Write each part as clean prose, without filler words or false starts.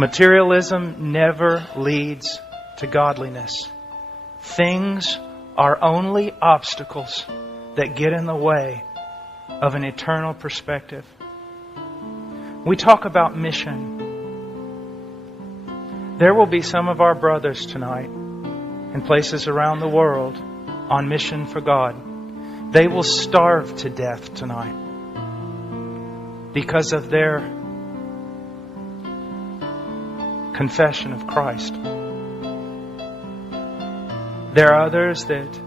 Materialism never leads to godliness. Things are only obstacles that get in the way of an eternal perspective. We talk about mission. There will be some of our brothers tonight in places around the world on mission for God. They will starve to death tonight because of their confession of Christ. There are others that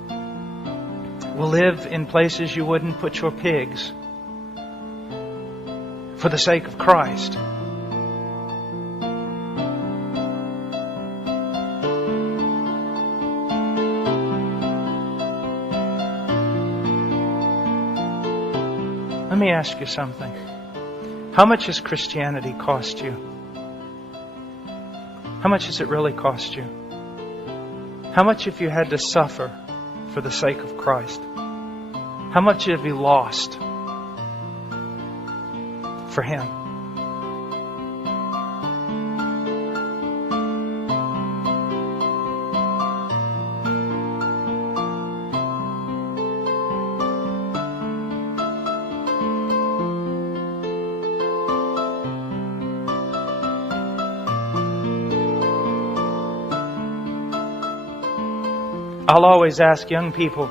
will live in places you wouldn't put your pigs for the sake of Christ. Let me ask you something. How much has Christianity cost you? How much has it really cost you? How much have you had to suffer for the sake of Christ? How much have you lost for Him? I'll always ask young people,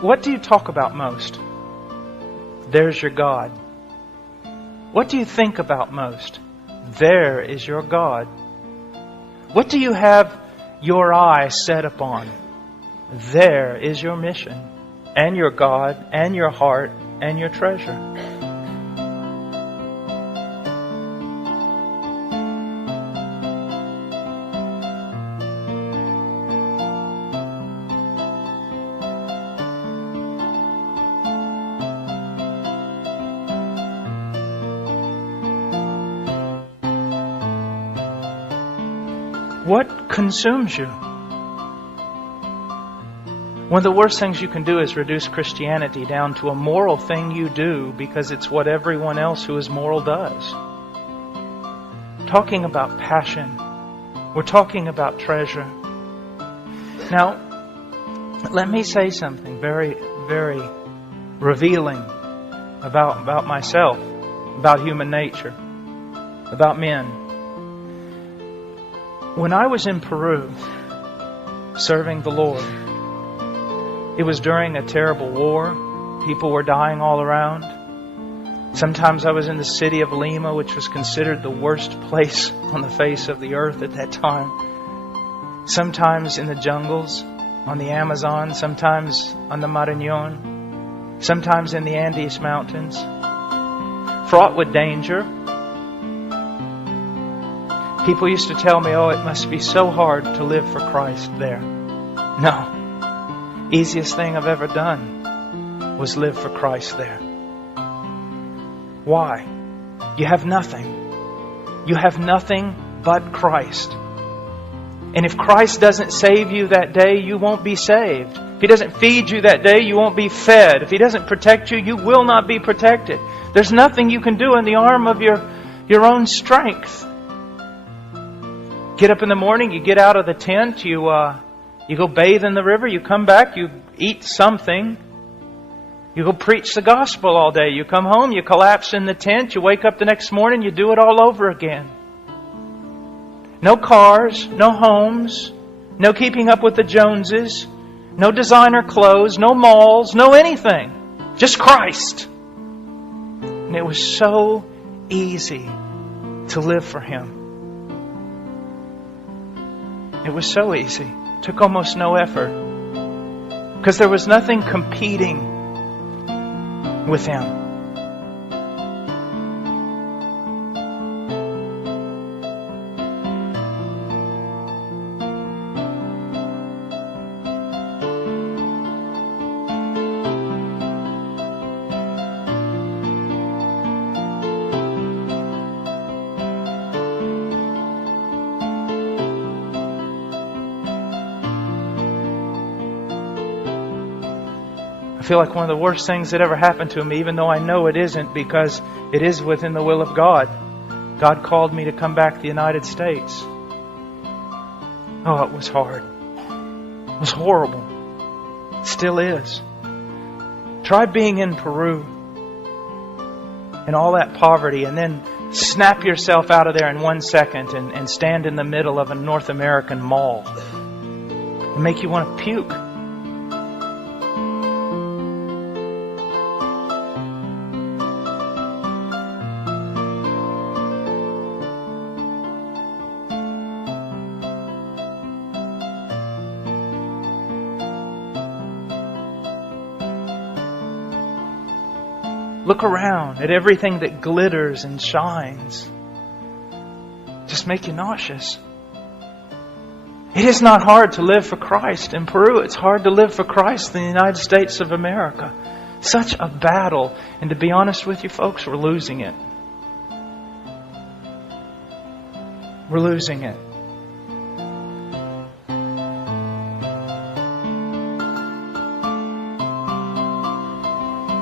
what do you talk about most? There's your God. What do you think about most? There is your God. What do you have your eye set upon? There is your mission, and your God, and your heart, and your treasure. What consumes you? One of the worst things you can do is reduce Christianity down to a moral thing you do because it's what everyone else who is moral does. Talking about passion. We're talking about treasure. Now, let me say something very, very revealing about myself, about human nature, about men. When I was in Peru serving the Lord, it was during a terrible war. People were dying all around. Sometimes I was in the city of Lima, which was considered the worst place on the face of the earth at that time. Sometimes in the jungles, on the Amazon, sometimes on the Marañón, sometimes in the Andes Mountains, fraught with danger. People used to tell me, it must be so hard to live for Christ there. No. Easiest thing I've ever done was live for Christ there. Why? You have nothing. You have nothing but Christ. And if Christ doesn't save you that day, you won't be saved. If He doesn't feed you that day, you won't be fed. If He doesn't protect you, you will not be protected. There's nothing you can do in the arm of your own strength. Get up in the morning, you get out of the tent, you go bathe in the river, you come back, you eat something. You go preach the gospel all day. You come home, you collapse in the tent, you wake up the next morning, you do it all over again. No cars, no homes, no keeping up with the Joneses, no designer clothes, no malls, no anything. Just Christ. And it was so easy to live for Him. It was so easy. It took almost no effort. Because there was nothing competing with Him. I feel like one of the worst things that ever happened to me, even though I know it isn't, because it is within the will of God, God called me to come back to the United States. Oh, it was hard. It was horrible. It still is. Try being in Peru in all that poverty and then snap yourself out of there in 1 second and stand in the middle of a North American mall. It'll make you want to puke. Look around at everything that glitters and shines. Just make you nauseous. It is not hard to live for Christ in Peru. It's hard to live for Christ in the United States of America. Such a battle. And to be honest with you folks, we're losing it. We're losing it.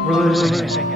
We're losing it.